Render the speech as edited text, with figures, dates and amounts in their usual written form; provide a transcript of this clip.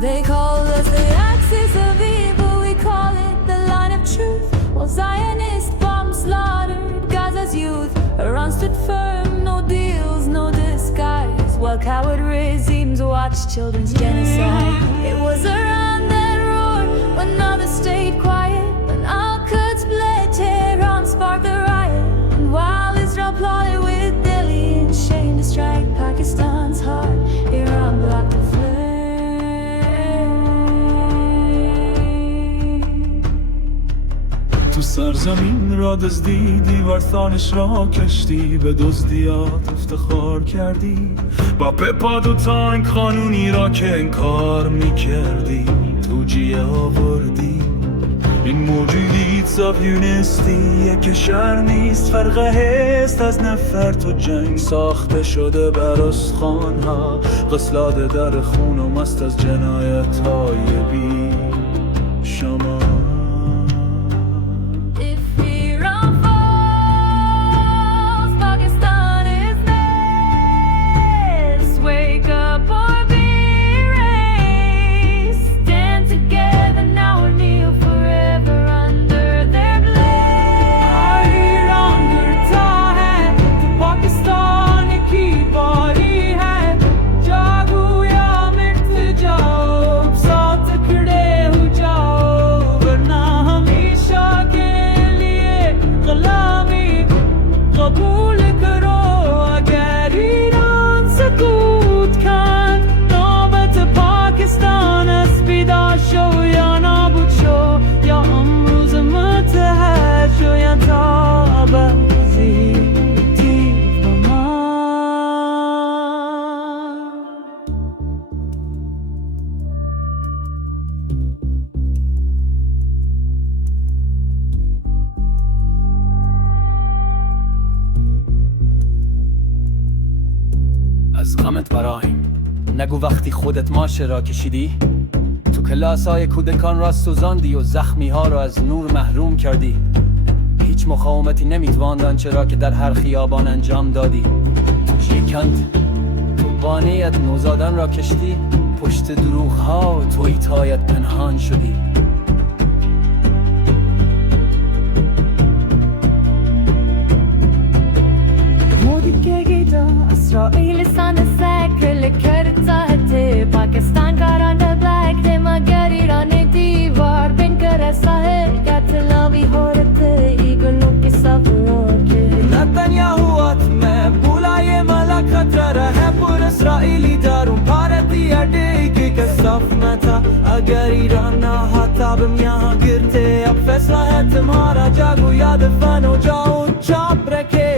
They call us the axis of evil, we call it the line of truth. While Zionist bombs slaughtered Gaza's youth, Iran stood firm, no deals, no disguise. While coward regimes watched children's genocide. It was Iran that roared when others stayed quiet. When Al-Quds bled, Tehran sparked the riot. And while Israel plotted with Delhi in shame to strike Pakistan's heart, Iran blocked the flame. تو سرزمین را دزدی، دیوارثانش را کشتی، به دزدیات افتخار کردی. با پپاد و تانک قانونی را که انکار میکردی توجیه آوردی. این موجودیت صهیونیستی یک کشور نیست، فرق هست از نفرت و جنگ. ساخته شده بر استخوان‌ها، غسل در خون و مست از جنایت‌های بی شما. از غمت برایم نگو وقتی خودت ماشه را کشیدی. تو کلاسای کودکان را سوزاندی و زخمی ها را از نور محروم کردی. هیچ مقاومتی نمیتواند چرا که در هر خیابان انجام دادی. شکند تو بانیت نوزادان را کشتی، پشت دروغ ها و توییتایت پنهان شدی. اسرائیل سان سکرل کرتا ہے پاکستان کا رانڈ بلیک دے مگر ایران دیوار بن کر ایسا ہے قتلاوی ہو رہتے ایگلوں کے سفروں کے. نتانیاہوات میں بولا یہ ملک خطرہ رہے پر اسرائیلی داروں بھارتی اڈے کے صف میں تھا. اگر ایران نہ آتا ہم یہاں گرتے. اب فیصلہ ہے تمہارا، جاگو یاد فن ہو جاؤ چاپ رکھے.